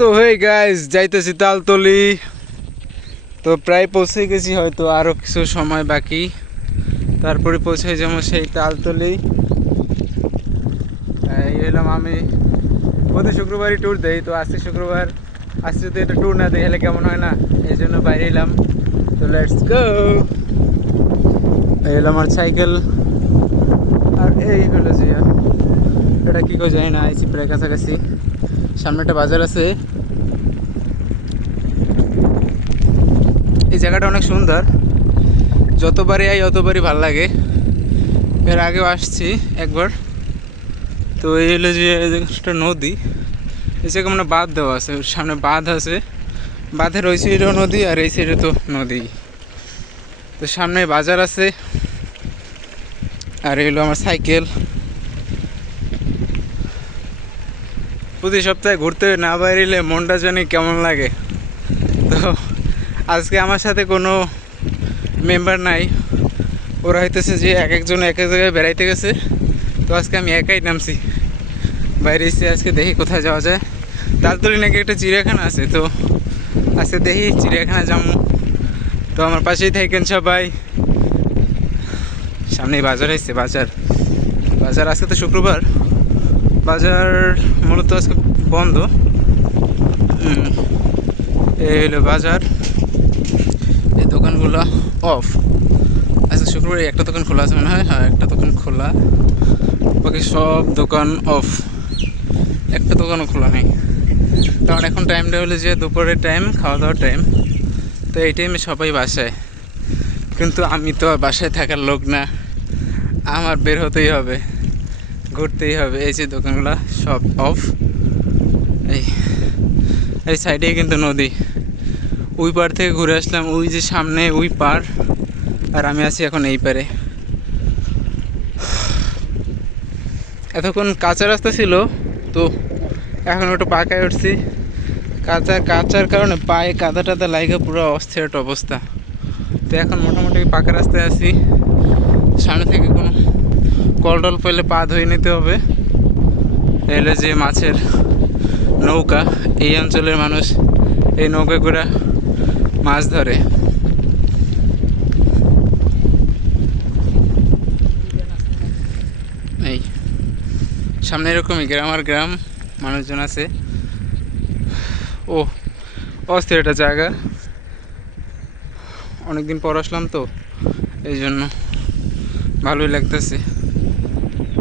তো হয়ে গাইস যাইতেছি তালতলি। তো প্রায় পৌঁছে গেছি, হয়তো আরও কিছু সময় বাকি, তারপরে পৌঁছে যাবো সেই তালতলি। এই এলাম, আমি প্রতি শুক্রবারই ট্যুর দেই, তো আজকে শুক্রবার, আজকে যদি একটা ট্যুর না দিই হলে কেমন হয় না, এই জন্য বাইরে এলাম। তো লেটস গো। এই এলাম আমার সাইকেল, আর এই হলো যে এটা কী করে যায় না, আইসি প্রায় কাছাকাছি। সামনে একটা বাজার আছে। এই জায়গাটা অনেক সুন্দর, যতবারই আই অতবারই ভাল লাগে। এর আগেও আসছি একবার। তো এই হলো যে একটা নদী, এই জায়গায় মানে বাঁধ দেওয়া আছে, সামনে বাঁধ আছে, বাঁধের ওই সাইডেও নদী আর এই সাইডে তো নদী। তো সামনে বাজার আছে, আর এলো আমার সাইকেল। প্রতি সপ্তাহে ঘুরতে না বাইরে মনটা জানি কেমন লাগে। তো আজকে আমার সাথে কোনো মেম্বার নাই, ওরা হইতেছে যে এক একজন এক এক জায়গায় বেড়াইতে গেছে। তো আজকে আমি একাই নামছি, বাইরে এসে আজকে দেখি কোথায় যাওয়া যায়। তালতলি নাকি একটা চিড়িয়াখানা আছে, তো আজকে দেখি চিড়িয়াখানা যাবো। তো আমার পাশেই থাকেন সবাই। সামনেই বাজার হয়েছে, বাজার বাজার আজকে তো শুক্রবার, বাজার মূলত আজকে বন্ধ। এই হলো বাজার, এই দোকানগুলো অফ। আজকে শুক্রবার একটা দোকান খোলা আছে মনে হয়, হ্যাঁ একটা দোকান খোলা, বাকি সব দোকান অফ, একটা দোকানও খোলা নেই। কারণ এখন টাইমটা হলো যে দুপুরের টাইম, খাওয়া দাওয়ার টাইম। তো এই টাইমে সবাই বাসায়, কিন্তু আমি তো আর বাসায় থাকার লোক না, আমার বের হতেই হবে, ঘুরতেই হবে। এই যে দোকানগুলো সব অফ। এই এই সাইডেই কিন্তু নদী, ওই পার থেকে ঘুরে আসলাম, ওই যে সামনে ওই পার, আর আমি আছি এখন এই পারে। এতক্ষণ কাঁচা রাস্তা ছিল, তো এখন ওটা পাকায় উঠছি। কাঁচার কারণে পায়ে কাদা টাদা লাইগা পুরো অস্থির একটা অবস্থা। তো এখন মোটামুটি পাকা রাস্তায় আছি। সামনে থেকে কোনো কলটল পেলে পা ধুয়ে নিতে হবে। এলে যে মাছের নৌকা, এই অঞ্চলের মানুষ এই নৌকা করে মাছ ধরে। এই সামনে এরকমই গ্রামের গ্রাম মানুষজন আছে। ও অস্থির একটা জায়গা, অনেকদিন পর আসলাম তো এই জন্য ভালোই লাগতেছে।